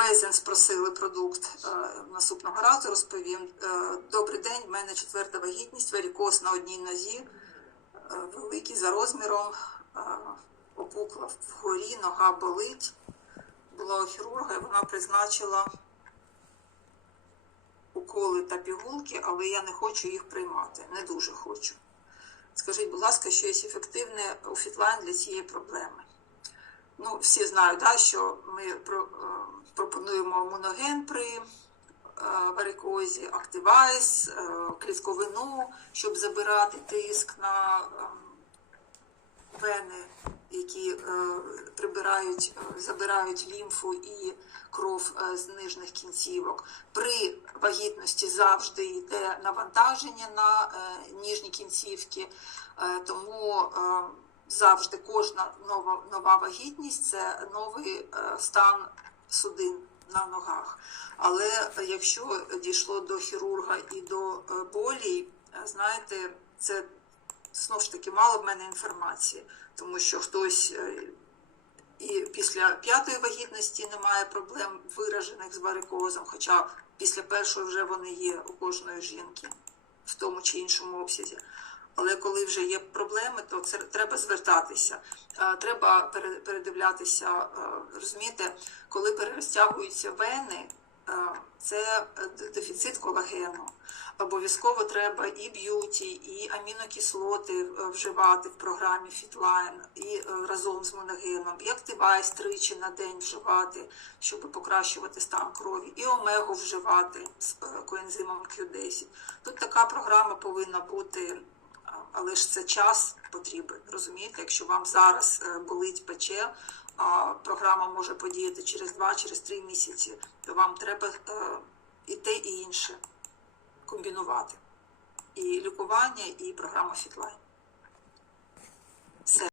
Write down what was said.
Безен спросили продукт е, наступного разу, розповім. Е, Добрий день, в мене четверта вагітність, варікоз на одній нозі, е, великий за розміром, опукла вгорі, нога болить. Була у хірурга, і вона призначила уколи та пігулки, але я не хочу їх приймати, не дуже хочу. Скажіть, будь ласка, що є ефективне у фітлайн для цієї проблеми? Ну, всі знають, да, що ми про, пропонуємо моноген при е, варикозі, активайз, е, клітковину, щоб забирати тиск на е, вени, які е, прибирають, забирають лімфу і кров з нижніх кінцівок. При вагітності завжди йде навантаження на ніжні кінцівки, тому завжди кожна нова, нова вагітність це новий стан судин на ногах. Але якщо дійшло до хірурга і до е, болі, знаєте, це знову ж таки мало в мене інформації, тому що хтось е, і після п'ятої вагітності немає проблем виражених з варикозом, хоча після першої вже вони є у кожної жінки в тому чи іншому обсязі. Але коли вже є проблеми, то це треба звертатися. Е, Треба пере- передивлятися, е, розумієте, коли перерозтягуються вени, е, це дефіцит колагену. Обов'язково треба і б'юті, і амінокислоти вживати в програмі Фітлайн, і разом з моногеном, і активайз тричі на день вживати, щоб покращувати стан крові, і омегу вживати з коензимом Q10. Тут така програма повинна бути, але ж це час потрібен. Розумієте, якщо вам зараз е, болить пече, а програма може подіяти через 2 через 3 місяці, то вам треба е, і те, і інше комбінувати. І лікування, і програма Фітлайн. Все.